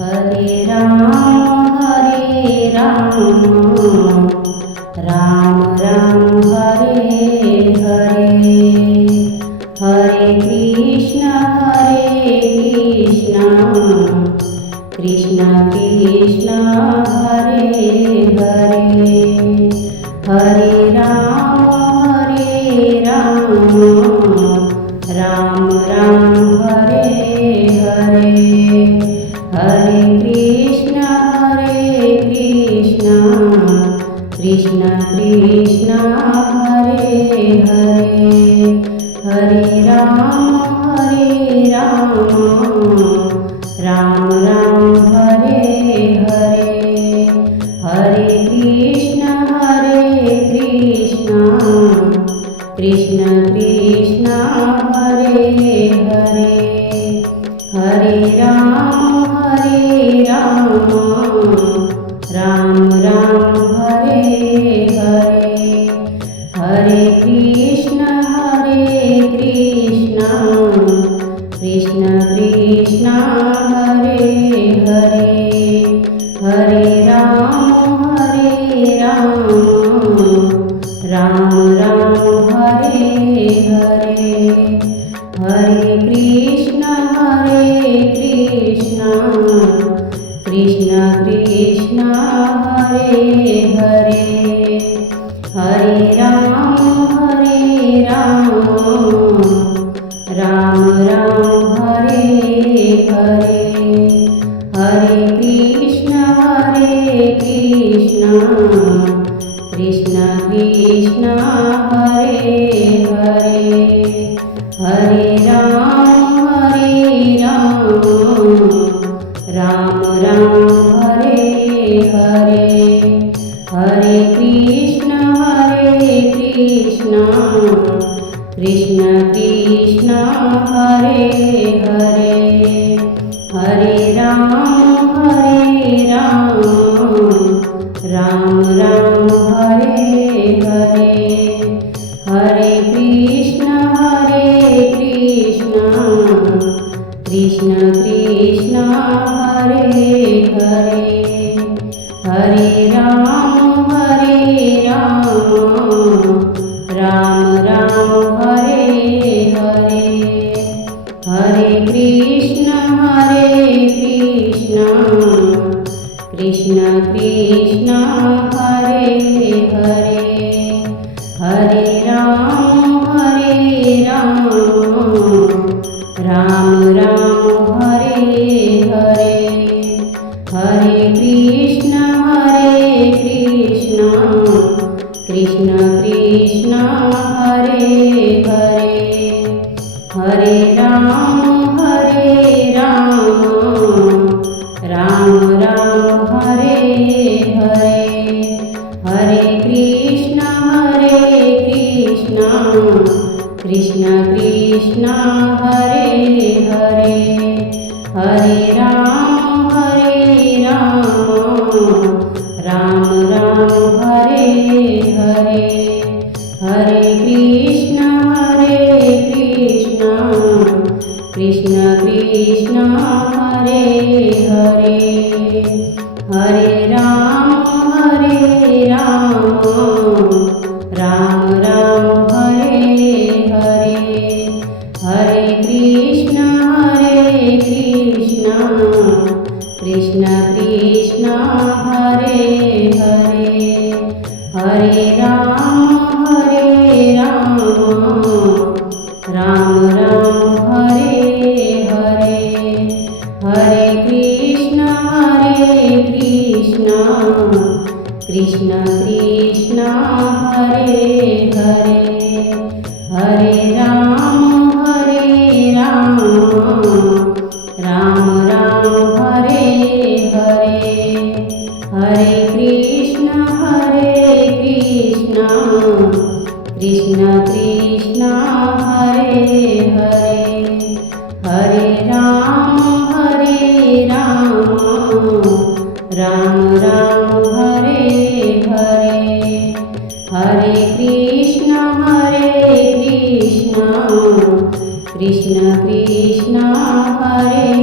Hare Ram Ram Ram Hare Hare, Hare Krishna Krishna Krishna Hare Hare, Hare Ram Ram Ram Hare Hare, Hare Krishna Krishna Krishna Hare Hare, Hare Ram Ram Ram Hare Hare, Hare Krishna Krishna Krishna Hare Hare, Hare Ram Ram Ram Hare Hare, Hare Krishna Krishna Krishna Hare Hare, Hare Ram Ram Ram Hare Hare, Hare Krishna Krishna Krishna Hare Hare, Hare Ram Ram Ram Hare Hare, Hare Krishna Krishna Krishna Hare Hare, Hare Ram Ram Ram Hare Hare, Hare Krishna Krishna Krishna Hare Hare, Hare Ram Ram Ram Hare Hare, Hare Krishna Krishna Krishna Hare Hare, Hare Ram Ram Ram Hare Hare, Hare Krishna Krishna Krishna Hare Hare, Hare Ram Ram Ram Hare Hare, Hare Krishna Krishna Krishna Hare Hare, Hare Ram Ram Ram Hare Hare, Hare Krishna Krishna Krishna Hare Hare, Hare Ram Ram Ram Hare Hare, Hare Krishna Krishna Krishna Hare Hare, Hare Ram Ram Ram Hare Hare, Hare Krishna Krishna Krishna Hare Hare, Hare Ram Ram Ram Hare Hare, Hare Krishna Krishna Krishna Hare Hare, Hare Ram Ram Ram Hare Hare, Hare Krishna Krishna Krishna Hare Hare, Hare Ram Ram Ram Hare Hare, Hare Krishna Krishna Krishna Hare